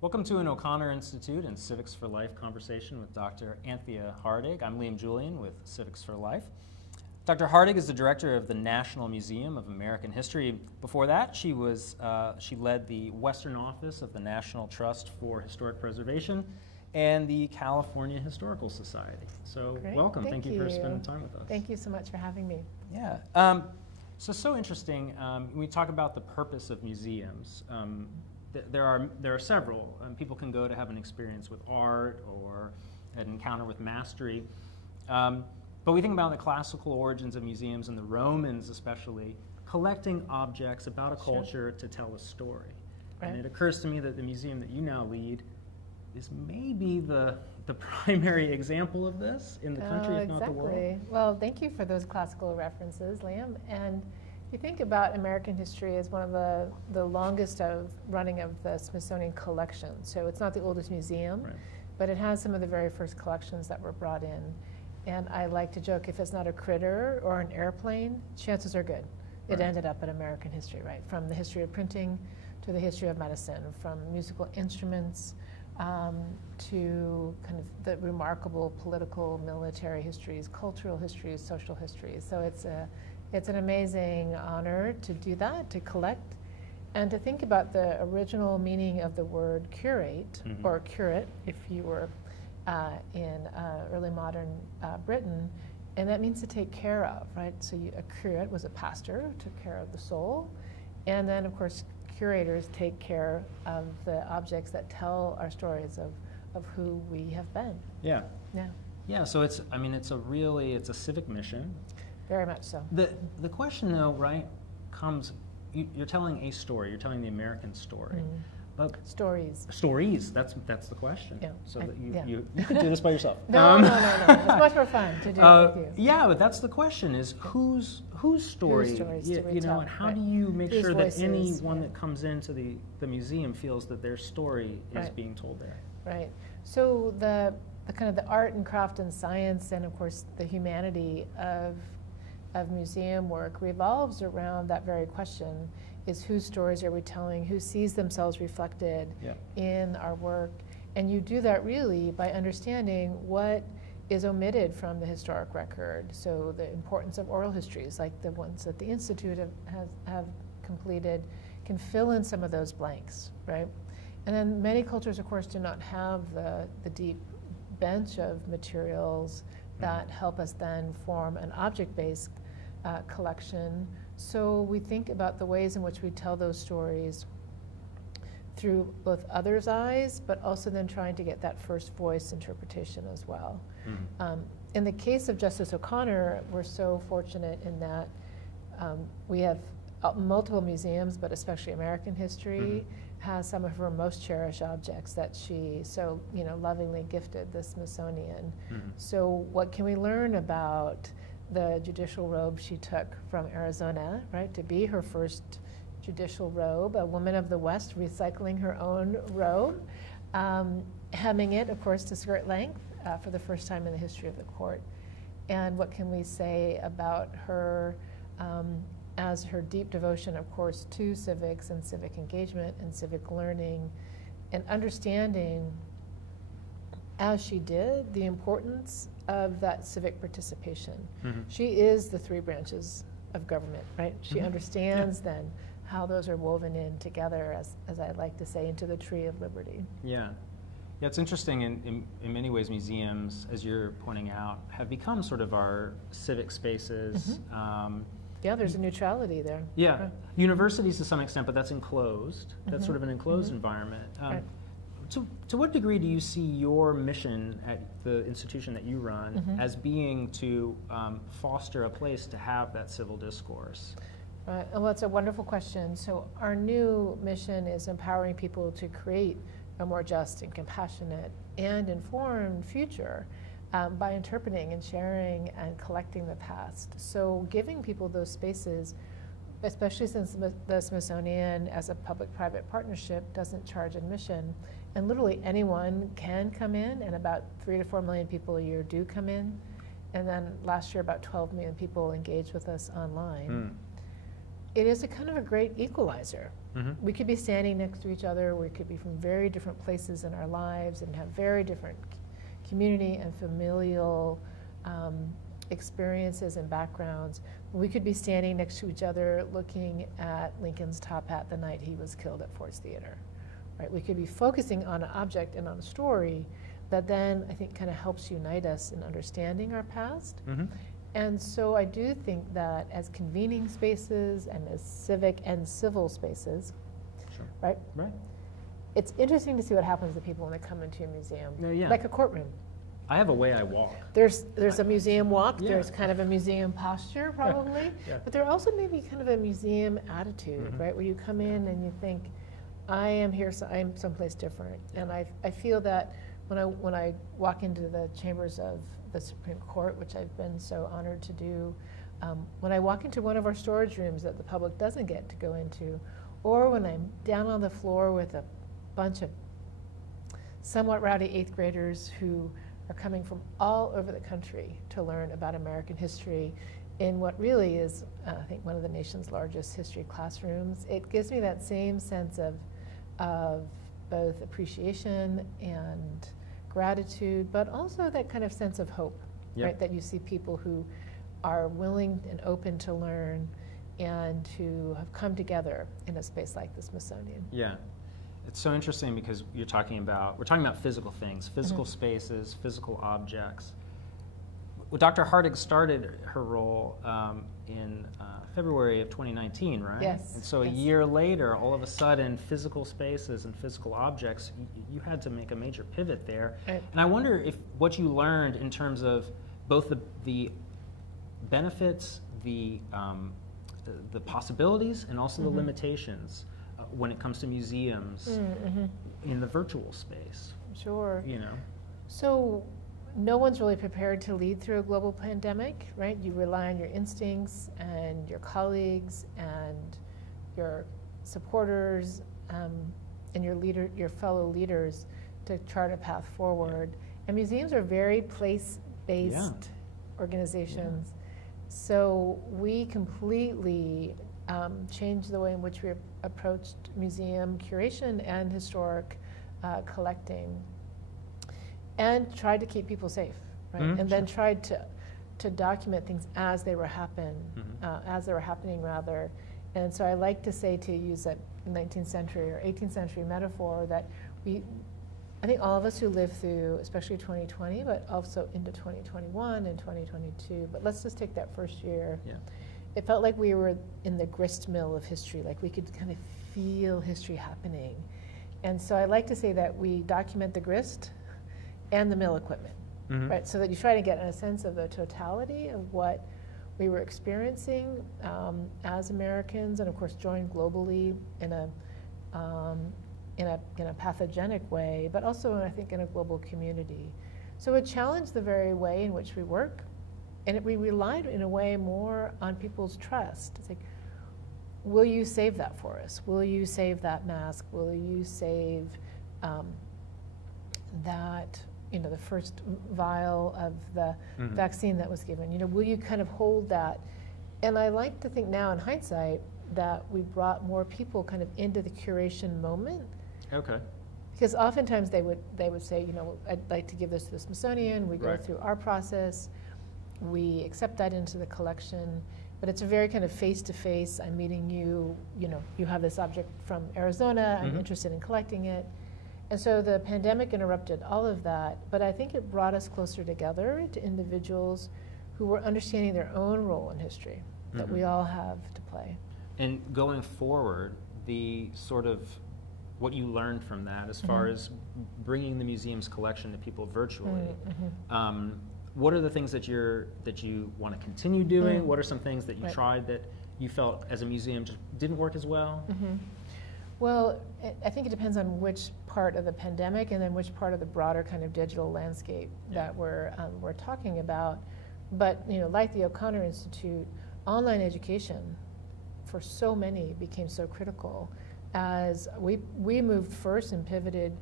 Welcome to an O'Connor Institute and Civics for Life conversation with Dr. Anthea Hartig. I'm Liam Julian with Civics for Life. Dr. Hartig is the director of the National Museum of American History. Before that, she led the Western Office of the National Trust for Historic Preservation and the California Historical Society. So Great. Welcome. Thank you for spending time with us. Thank you so much for having me. Yeah. So interesting. When we talk about the purpose of museums, there are several. People can go to have an experience with art or an encounter with mastery. But we think about the classical origins of museums and the Romans especially, collecting objects about a culture to tell a story. Right. And it occurs to me that the museum that you now lead is maybe the primary example of this in the country, if not the world. Exactly. Well, thank you for those classical references, Liam. And if you think about American history as one of the longest running of the Smithsonian collection. So it's not the oldest museum, right, but it has some of the very first collections that were brought in. And I like to joke, if it's not a critter or an airplane, chances are good it ended up in American history, right? From the history of printing to the history of medicine, from musical instruments to kind of the remarkable political, military histories, cultural histories, social histories. So it's an amazing honor to do that, to collect, and to think about the original meaning of the word curate, or curate, if you were in early modern Britain, and that means to take care of, right? So a curate was a pastor, took care of the soul, and then of course curators take care of the objects that tell our stories of who we have been. Yeah. Yeah. Yeah. So it's a civic mission. Very much so. The question, though, right, comes, you're telling a story. You're telling the American story. But stories. That's the question. Yeah. So that you could do this by yourself. No. It's much more fun to do it with you. Yeah, but that's the question: is whose story? You know, and how do you make sure that anyone that comes into the museum feels that their story is being told there? Right. So the kind of the art and craft and science, and of course the humanity of museum work revolves around that very question: is whose stories are we telling, who sees themselves reflected in our work? And you do that really by understanding what is omitted from the historic record. So the importance of oral histories, like the ones that the Institute have completed, can fill in some of those blanks, right? And then many cultures, of course, do not have the deep bench of materials that help us then form an object-based collection. So we think about the ways in which we tell those stories through both others' eyes, but also then trying to get that first voice interpretation as well. In the case of Justice O'Connor, we're so fortunate in that we have multiple museums, but especially American history has some of her most cherished objects that she so lovingly gifted the Smithsonian. So what can we learn about the judicial robe she took from Arizona, right, to be her first judicial robe, a woman of the West recycling her own robe, hemming it, of course, to skirt length for the first time in the history of the court. And what can we say about her as her deep devotion, of course, to civics and civic engagement and civic learning, and understanding, as she did, the importance of that civic participation. She is the three branches of government, right? She understands then how those are woven in together, as I like to say, into the tree of liberty. Yeah. Yeah, it's interesting. In many ways, museums, as you're pointing out, have become sort of our civic spaces. Yeah, there's a neutrality there. Yeah. Right. Universities to some extent, but that's enclosed. That's sort of an enclosed environment. Right. To what degree do you see your mission at the institution that you run as being to foster a place to have that civil discourse? Right. Well, that's a wonderful question. So our new mission is empowering people to create a more just and compassionate and informed future by interpreting and sharing and collecting the past. So giving people those spaces especially since the Smithsonian, as a public-private partnership, doesn't charge admission, and literally anyone can come in, and about 3 to 4 million people a year do come in, and then last year about 12 million people engaged with us online. It is a kind of a great equalizer. We could be standing next to each other, we could be from very different places in our lives and have very different community and familial experiences and backgrounds. We could be standing next to each other looking at Lincoln's top hat the night he was killed at Ford's Theater. Right? We could be focusing on an object and on a story that then I think kind of helps unite us in understanding our past. And so I do think that as convening spaces and as civic and civil spaces, right? It's interesting to see what happens to people when they come into a museum, like a courtroom. I have a way I walk. There's a museum walk, there's kind of a museum posture probably, but there also may be kind of a museum attitude, right? Where you come in and you think, I am here, so I'm someplace different. And I feel that when I walk into the chambers of the Supreme Court, which I've been so honored to do, when I walk into one of our storage rooms that the public doesn't get to go into, or when I'm down on the floor with a bunch of somewhat rowdy 8th graders who are coming from all over the country to learn about American history in what really is, I think, one of the nation's largest history classrooms, it gives me that same sense of both appreciation and gratitude, but also that kind of sense of hope, right? That you see people who are willing and open to learn and to have come together in a space like the Smithsonian. Yeah. It's so interesting because we're talking about physical things, physical spaces, physical objects. Well, Dr. Hartig started her role in February of 2019, right? Yes. And so a year later, all of a sudden, physical spaces and physical objects, you had to make a major pivot there. Right. And I wonder if what you learned in terms of both the benefits, the possibilities, and also the limitations when it comes to museums in the virtual space. Sure. You know. So no one's really prepared to lead through a global pandemic, right? You rely on your instincts and your colleagues and your supporters and your fellow leaders to chart a path forward. And museums are very place-based organizations. So we completely changed the way in which we approached museum curation and historic collecting, and tried to keep people safe, right? And then tried to document things as they were happening, rather. And so I like to say, to use that 19th century or 18th century metaphor, that I think all of us who lived through, especially 2020, but also into 2021 and 2022, but let's just take that first year. It felt like we were in the grist mill of history, like we could kind of feel history happening. And so I like to say that we document the grist and the mill equipment, right? So that you try to get a sense of the totality of what we were experiencing as Americans, and of course joined globally in a pathogenic way, but also I think in a global community. So it challenged the very way in which we work, and we relied in a way more on people's trust. It's like, will you save that for us? Will you save that mask? Will you save that, the first vial of the vaccine that was given? Will you kind of hold that? And I like to think now in hindsight that we brought more people kind of into the curation moment. Okay. Because oftentimes they would say, I'd like to give this to the Smithsonian. We go through our process. We accept that into the collection. But it's a very kind of face-to-face, I'm meeting you, you have this object from Arizona, I'm interested in collecting it. And so the pandemic interrupted all of that, but I think it brought us closer together to individuals who were understanding their own role in history that we all have to play. And going forward, the sort of what you learned from that as far as bringing the museum's collection to people virtually, what are the things that you want to continue doing? What are some things that you tried that you felt as a museum just didn't work as well? Well, I think it depends on which part of the pandemic and then which part of the broader kind of digital landscape that we're talking about. But like the O'Connor Institute, online education for so many became so critical as we moved first and pivoted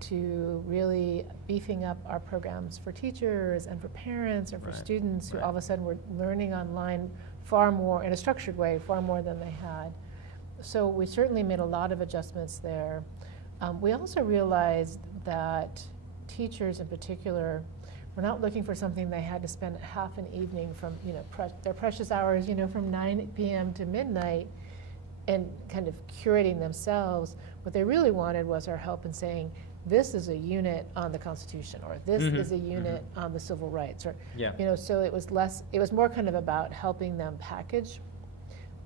to really beefing up our programs for teachers and for parents and for students who all of a sudden were learning online far more, in a structured way, far more than they had. So we certainly made a lot of adjustments there. We also realized that teachers in particular were not looking for something they had to spend half an evening from, their precious hours, from 9 p.m. to midnight and kind of curating themselves. What they really wanted was our help in saying, this is a unit on the Constitution, or this is a unit on the civil rights, or so it was more kind of about helping them package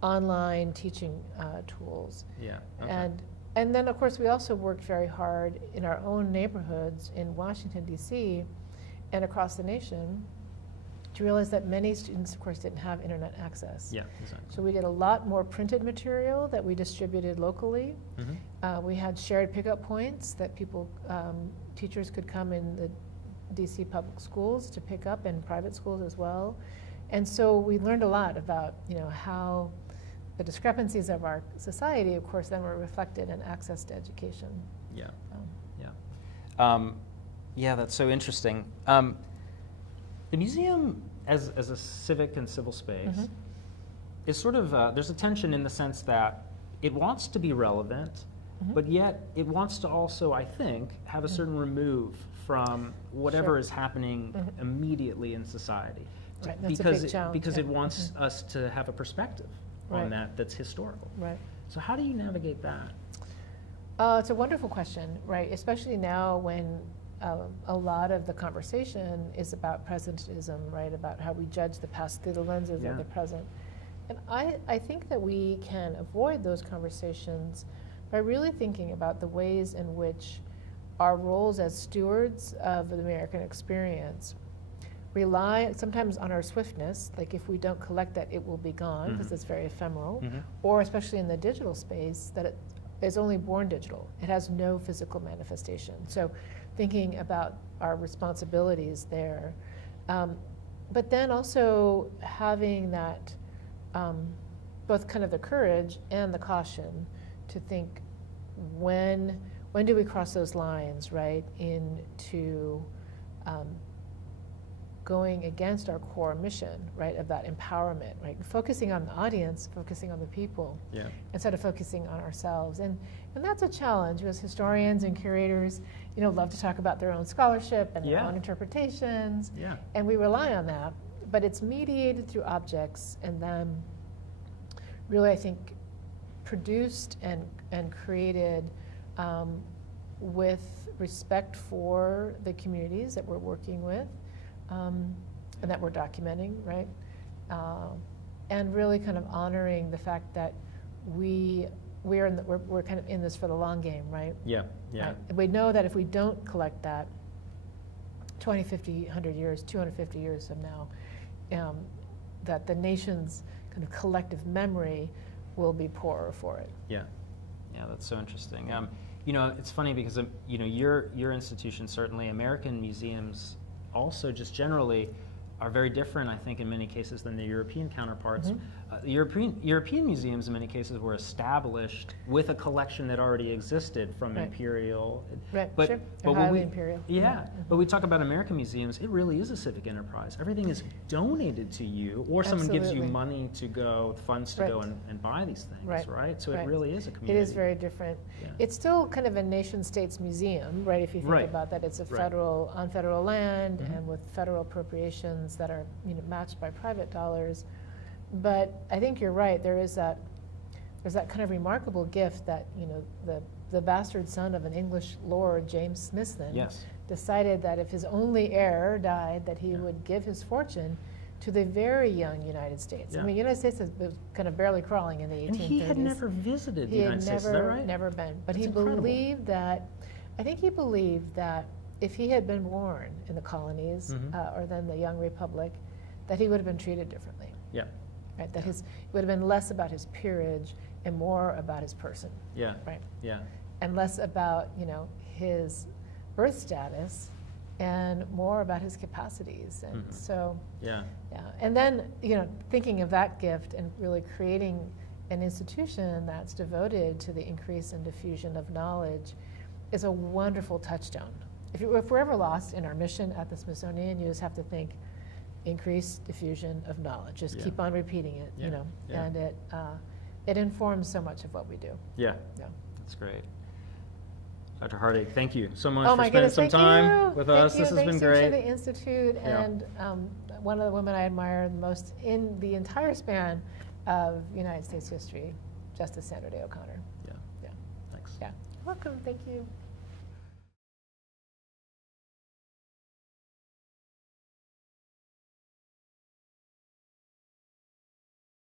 online teaching tools. Yeah. Okay. And then of course we also worked very hard in our own neighborhoods in Washington, D.C. and across the nation to realize that many students, of course, didn't have internet access. Yeah, exactly. So we did a lot more printed material that we distributed locally. We had shared pickup points that teachers could come in the DC public schools to pick up, and private schools as well. And so we learned a lot about, how the discrepancies of our society, of course, then were reflected in access to education. Yeah, yeah, that's so interesting. The museum, as a civic and civil space, is sort of, there's a tension in the sense that it wants to be relevant, but yet it wants to also, I think, have a certain remove from whatever is happening immediately in society. Right, that's a big challenge. Because it wants us to have a perspective on that's historical. Right. So how do you navigate that? It's a wonderful question, right? Especially now when a lot of the conversation is about presentism, right? About how we judge the past through the lenses of the present. And I think that we can avoid those conversations by really thinking about the ways in which our roles as stewards of the American experience rely sometimes on our swiftness, like if we don't collect that, it will be gone, because it's very ephemeral, or especially in the digital space, that it is only born digital. It has no physical manifestation. So thinking about our responsibilities there. But then also having that, both kind of the courage and the caution to think, when do we cross those lines, right, into going against our core mission, right, of that empowerment, right, focusing on the audience, focusing on the people, instead of focusing on ourselves. And that's a challenge, because historians and curators, love to talk about their own scholarship and their own interpretations, and we rely on that, but it's mediated through objects, and then really, I think, produced and created with respect for the communities that we're working with, and that we're documenting, right? And really kind of honoring the fact that we're kind of in this for the long game, right? Yeah, yeah. Right? We know that if we don't collect that 20, 50, 100 years, 250 years from now, that the nation's kind of collective memory will be poorer for it. Yeah, yeah, that's so interesting. It's funny because your institution, certainly American museums, also just generally are very different, I think, in many cases than the European counterparts. European museums, in many cases, were established with a collection that already existed from imperial. But, sure. But highly imperial. Yeah, but we talk about American museums, it really is a civic enterprise. Everything is donated to you, or someone gives you money to go, funds to go and buy these things, right? So it really is a community. It is very different. Yeah. It's still kind of a nation-state's museum, right, if you think about that. It's a on federal land and with federal appropriations that are matched by private dollars. But I think you're right. There's that kind of remarkable gift that the bastard son of an English lord, James Smithsonian, decided that if his only heir died, that he would give his fortune to the very young United States. I mean, the United States was kind of barely crawling in the 1830s. And he had never visited the United States, is that right? Never been. But That's he believed that, I think he believed that if he had been born in the colonies, or then the young republic, that he would have been treated differently. Yeah. Right, that it would have been less about his peerage and more about his person. Yeah. Right. Yeah. And less about his birth status, and more about his capacities. And so. Yeah. Yeah. And then thinking of that gift and really creating an institution that's devoted to the increase and diffusion of knowledge is a wonderful touchstone. If we're ever lost in our mission at the Smithsonian, you just have to think increased diffusion of knowledge. Just keep on repeating it, you know, and it informs so much of what we do. Yeah, that's great. Dr. Hartig, thank you so much for spending some time with us. This has been great. Thanks to the Institute, and one of the women I admire the most in the entire span of United States history, Justice Sandra Day O'Connor. Yeah. Thanks. Yeah. Welcome. Thank you.